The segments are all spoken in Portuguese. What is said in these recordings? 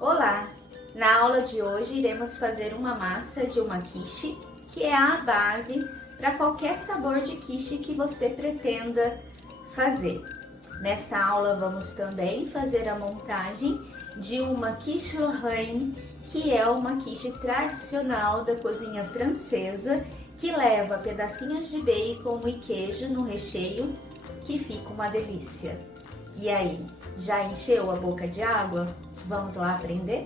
Olá! Na aula de hoje iremos fazer uma massa de uma quiche, que é a base para qualquer sabor de quiche que você pretenda fazer. Nessa aula vamos também fazer a montagem de uma quiche Lorraine, que é uma quiche tradicional da cozinha francesa, que leva pedacinhos de bacon e queijo no recheio, que fica uma delícia. E aí, já encheu a boca de água? Vamos lá aprender?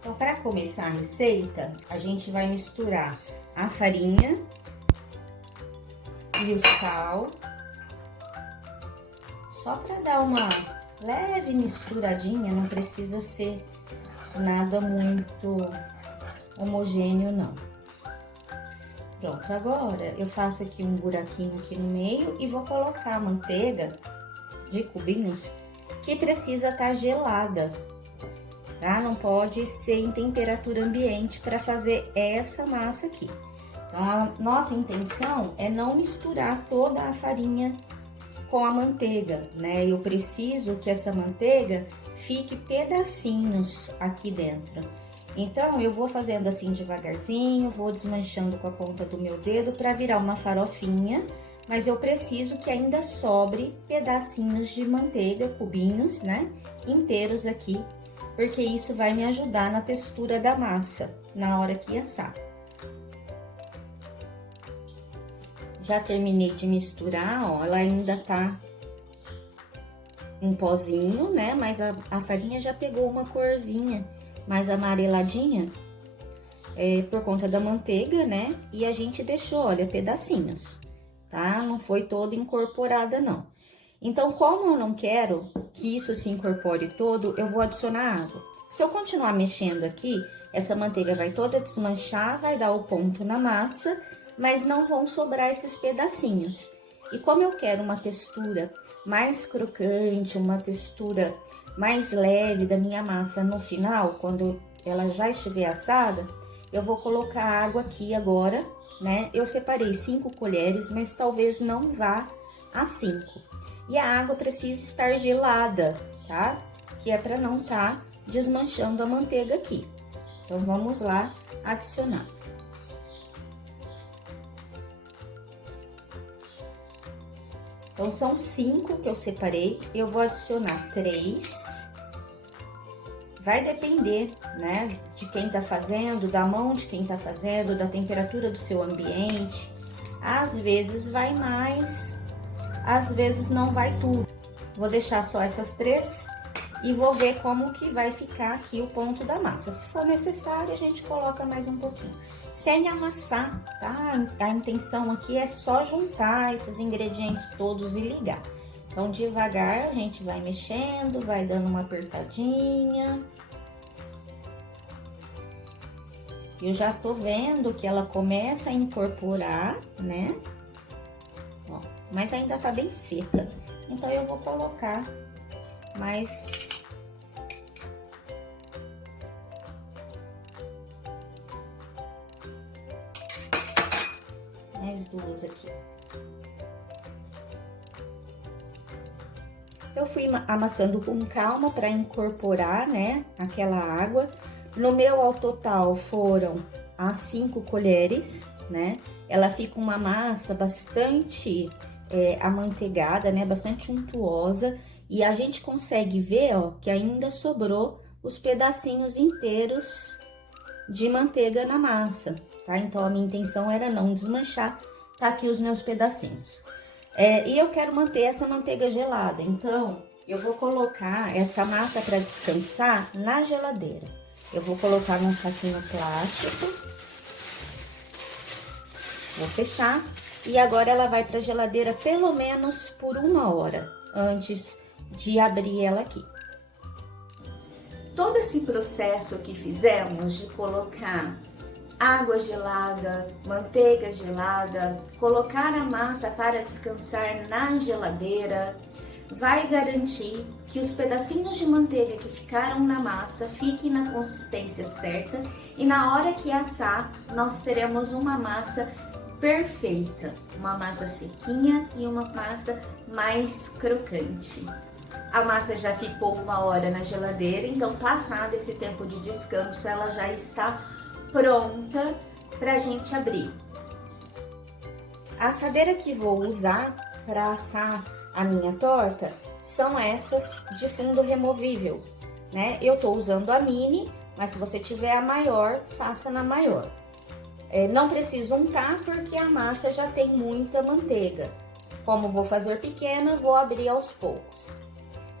Então, para começar a receita, a gente vai misturar a farinha e o sal, só para dar uma leve misturadinha, não precisa ser nada muito homogêneo, não. Pronto, agora eu faço aqui um buraquinho aqui no meio e vou colocar a manteiga de cubinhos que precisa estar gelada, tá? Não pode ser em temperatura ambiente para fazer essa massa aqui. Então, a nossa intenção é não misturar toda a farinha com a manteiga, né? Eu preciso que essa manteiga fique pedacinhos aqui dentro. Então, eu vou fazendo assim devagarzinho, vou desmanchando com a ponta do meu dedo para virar uma farofinha, mas eu preciso que ainda sobre pedacinhos de manteiga, cubinhos, né? Inteiros aqui, porque isso vai me ajudar na textura da massa, na hora que assar. Já terminei de misturar, ó, ela ainda tá um pozinho, né? Mas a farinha já pegou uma corzinha mais amareladinha, por conta da manteiga, né? E a gente deixou, olha, pedacinhos, tá? Não foi toda incorporada, não. Então, como eu não quero que isso se incorpore todo, eu vou adicionar água. Se eu continuar mexendo aqui, essa manteiga vai toda desmanchar, vai dar o ponto na massa, mas não vão sobrar esses pedacinhos. E como eu quero uma textura mais crocante, uma textura mais leve da minha massa no final, quando ela já estiver assada, eu vou colocar água aqui agora, né? Eu separei 5 colheres, mas talvez não vá a 5. E a água precisa estar gelada, tá? Que é para não estar desmanchando a manteiga aqui. Então, vamos lá adicionar. Então, são 5 que eu separei, eu vou adicionar 3. Vai depender, né, de quem tá fazendo, da mão de quem tá fazendo, da temperatura do seu ambiente. Às vezes vai mais, às vezes não vai tudo. Vou deixar só essas 3 e vou ver como que vai ficar aqui o ponto da massa. Se for necessário, a gente coloca mais um pouquinho. Sem amassar, tá? A intenção aqui é só juntar esses ingredientes todos e ligar. Então, devagar, a gente vai mexendo, vai dando uma apertadinha. Eu já tô vendo que ela começa a incorporar, né? Ó, mas ainda tá bem seca. Então, eu vou colocar mais 2 aqui. Eu fui amassando com calma para incorporar, né, aquela água. No meu, ao total, foram as 5 colheres, né? Ela fica uma massa bastante amanteigada, né? Bastante untuosa. E a gente consegue ver, ó, que ainda sobrou os pedacinhos inteiros de manteiga na massa, tá? Então, a minha intenção era não desmanchar. Tá aqui os meus pedacinhos. E eu quero manter essa manteiga gelada, então eu vou colocar essa massa para descansar na geladeira. Eu vou colocar num saquinho plástico, vou fechar e agora ela vai para geladeira pelo menos por 1 hora antes de abrir ela aqui. Todo esse processo que fizemos de colocar água gelada, manteiga gelada, colocar a massa para descansar na geladeira, vai garantir que os pedacinhos de manteiga que ficaram na massa fiquem na consistência certa e na hora que assar, nós teremos uma massa perfeita, uma massa sequinha e uma massa mais crocante. A massa já ficou 1 hora na geladeira, então passado esse tempo de descanso, ela já está pronta pra gente abrir. A assadeira que vou usar para assar a minha torta são essas de fundo removível, né? Eu tô usando a mini, mas se você tiver a maior, faça na maior. Não preciso untar porque a massa já tem muita manteiga. Como vou fazer pequena, vou abrir aos poucos.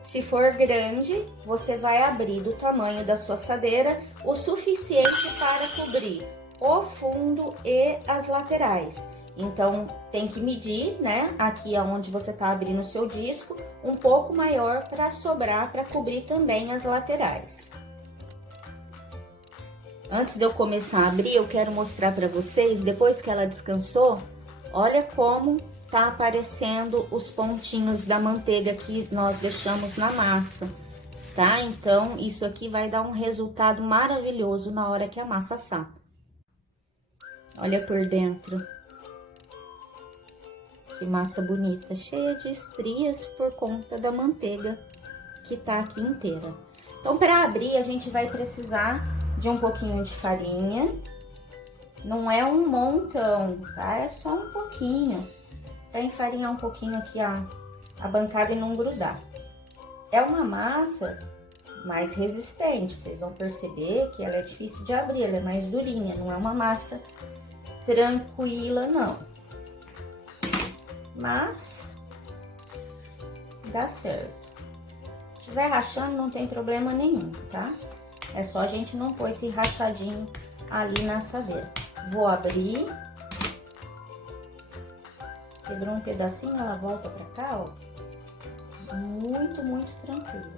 Se for grande, você vai abrir do tamanho da sua assadeira o suficiente para cobrir o fundo e as laterais. Então, tem que medir, né, aqui aonde você tá abrindo o seu disco, um pouco maior para sobrar, para cobrir também as laterais. Antes de eu começar a abrir, eu quero mostrar para vocês, depois que ela descansou, olha como tá aparecendo os pontinhos da manteiga que nós deixamos na massa, tá? Então, isso aqui vai dar um resultado maravilhoso na hora que a massa assar. Olha por dentro. Que massa bonita, cheia de estrias por conta da manteiga que tá aqui inteira. Então, para abrir, a gente vai precisar de um pouquinho de farinha. Não é um montão, tá? É só um pouquinho. Pra enfarinhar um pouquinho aqui a bancada e não grudar. É uma massa mais resistente, vocês vão perceber que ela é difícil de abrir, ela é mais durinha, não é uma massa tranquila, não. Mas dá certo. Se estiver rachando, não tem problema nenhum, tá? É só a gente não pôr esse rachadinho ali na assadeira. Vou abrir. Quebrou um pedacinho, ela volta pra cá, ó. Muito, muito tranquilo.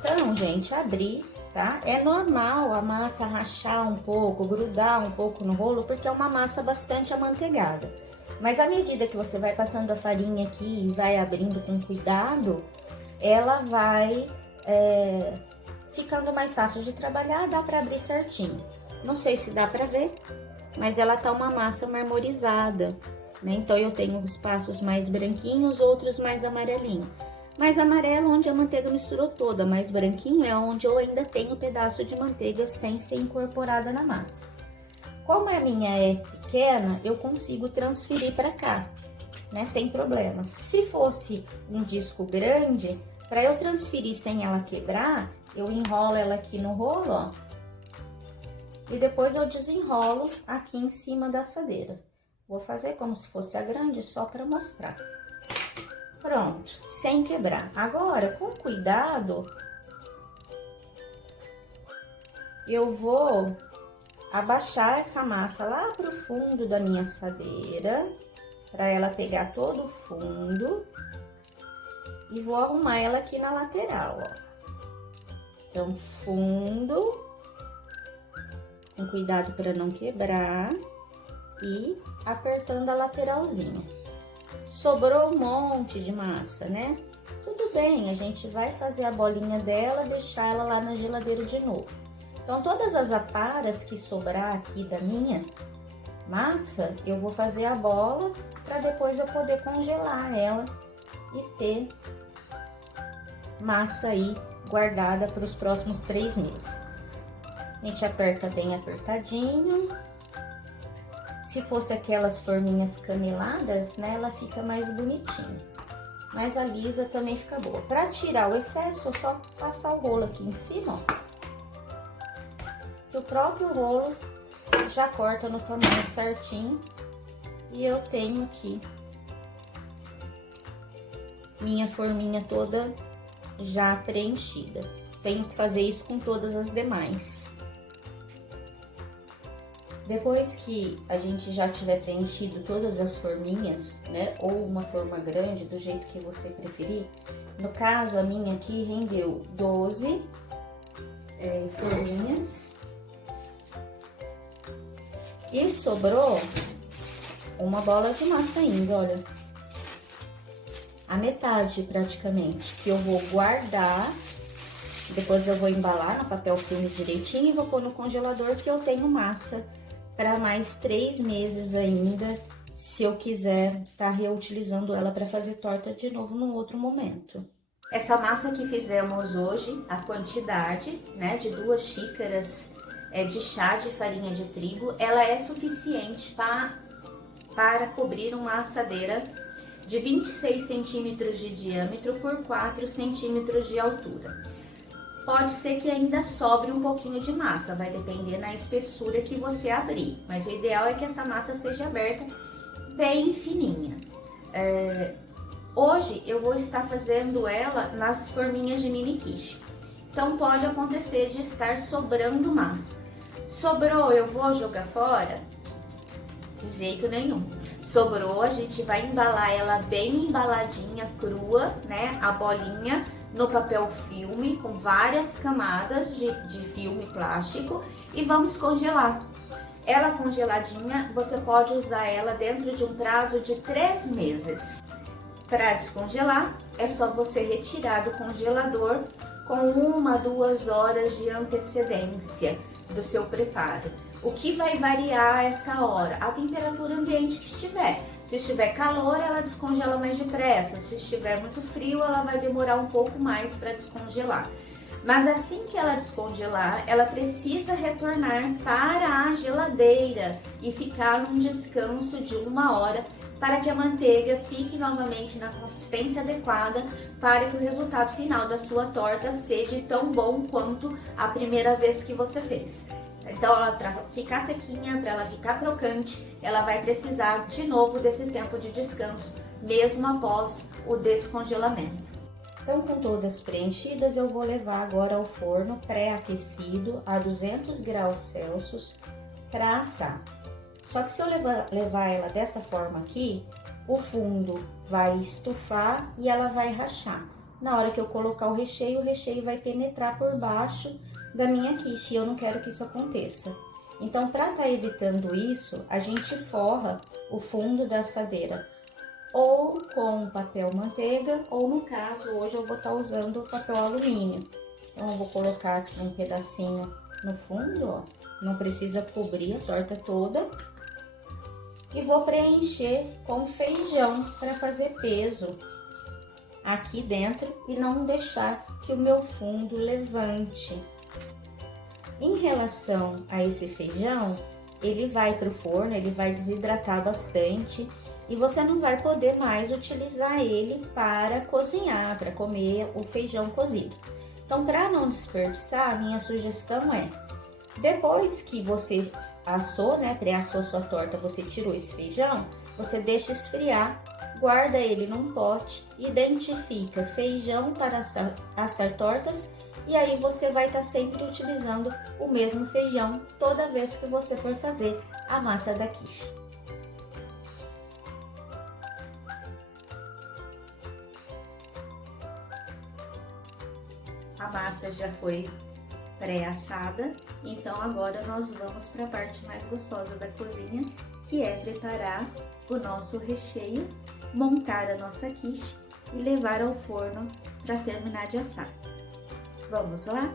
Então, gente, abri, tá? É normal a massa rachar um pouco, grudar um pouco no rolo, porque é uma massa bastante amanteigada. Mas à medida que você vai passando a farinha aqui e vai abrindo com cuidado, ela vai ficando mais fácil de trabalhar, dá pra abrir certinho. Não sei se dá pra ver, mas ela tá uma massa marmorizada, né? Então, eu tenho espaços mais branquinhos, outros mais amarelinhos. Mais amarelo onde a manteiga misturou toda, mais branquinho é onde eu ainda tenho pedaço de manteiga sem ser incorporada na massa. Como a minha é pequena, eu consigo transferir para cá, né, sem problema. Se fosse um disco grande, para eu transferir sem ela quebrar, eu enrolo ela aqui no rolo, ó. E depois eu desenrolo aqui em cima da assadeira. Vou fazer como se fosse a grande, só para mostrar. Pronto, sem quebrar. Agora, com cuidado, eu vou abaixar essa massa lá pro fundo da minha assadeira, para ela pegar todo o fundo, e vou arrumar ela aqui na lateral, ó. Então, fundo, com cuidado para não quebrar, e apertando a lateralzinha. Sobrou um monte de massa, né? Tudo bem, a gente vai fazer a bolinha dela, deixar ela lá na geladeira de novo. Então, todas as aparas que sobrar aqui da minha massa, eu vou fazer a bola para depois eu poder congelar ela e ter massa aí guardada para os próximos 3 meses. A gente aperta bem apertadinho. Se fosse aquelas forminhas caneladas, né, ela fica mais bonitinha. Mas a lisa também fica boa. Para tirar o excesso, é só passar o rolo aqui em cima, ó. Que o próprio rolo já corta no tamanho certinho. E eu tenho aqui minha forminha toda já preenchida. Tenho que fazer isso com todas as demais. Depois que a gente já tiver preenchido todas as forminhas, né, ou uma forma grande, do jeito que você preferir, no caso, a minha aqui rendeu 12 forminhas. E sobrou uma bola de massa ainda, olha. a metade praticamente, que eu vou guardar. Depois eu vou embalar no papel filme direitinho e vou pôr no congelador, que eu tenho massa para mais 3 meses ainda, se eu quiser estar reutilizando ela para fazer torta de novo num outro momento. Essa massa que fizemos hoje, a quantidade, né, de 2 xícaras de chá de farinha de trigo, ela é suficiente para cobrir uma assadeira de 26 centímetros de diâmetro por 4 centímetros de altura. Pode ser que ainda sobre um pouquinho de massa, vai depender da espessura que você abrir, mas o ideal é que essa massa seja aberta bem fininha. Hoje eu vou estar fazendo ela nas forminhas de mini quiche, então pode acontecer de estar sobrando massa. Sobrou, eu vou jogar fora? De jeito nenhum. Sobrou, a gente vai embalar ela bem embaladinha, crua, né, a bolinha, no papel filme, com várias camadas de filme plástico, e vamos congelar. Ela congeladinha, você pode usar ela dentro de um prazo de 3 meses. Para descongelar, é só você retirar do congelador com 1, 2 horas de antecedência do seu preparo. O que vai variar essa hora? A temperatura ambiente que estiver. Se estiver calor, ela descongela mais depressa. Se estiver muito frio, ela vai demorar um pouco mais para descongelar. Mas assim que ela descongelar, ela precisa retornar para a geladeira e ficar num descanso de 1 hora para que a manteiga fique novamente na consistência adequada para que o resultado final da sua torta seja tão bom quanto a primeira vez que você fez. Então, para ficar sequinha, para ela ficar crocante, ela vai precisar de novo desse tempo de descanso, mesmo após o descongelamento. Então, com todas preenchidas, eu vou levar agora ao forno pré-aquecido a 200 graus Celsius para assar. Só que se eu levar ela dessa forma aqui, o fundo vai estufar e ela vai rachar. Na hora que eu colocar o recheio vai penetrar por baixo da minha quiche, e eu não quero que isso aconteça. Então, para estar evitando isso, a gente forra o fundo da assadeira ou com papel manteiga, ou no caso, hoje eu vou estar usando papel alumínio. Então, eu vou colocar aqui um pedacinho no fundo, ó, não precisa cobrir a torta toda. E vou preencher com feijão para fazer peso aqui dentro e não deixar que o meu fundo levante. Em relação a esse feijão, ele vai para o forno, ele vai desidratar bastante e você não vai poder mais utilizar ele para cozinhar, para comer o feijão cozido. Então, para não desperdiçar, a minha sugestão é: depois que você assou, né, pré-assou sua torta, você tirou esse feijão, você deixa esfriar, guarda ele num pote, identifica feijão para assar tortas, e aí você vai estar sempre utilizando o mesmo feijão toda vez que você for fazer a massa da quiche. A massa já foi pré-assada, então agora nós vamos para a parte mais gostosa da cozinha, que é preparar o nosso recheio, montar a nossa quiche e levar ao forno para terminar de assar. Vamos lá?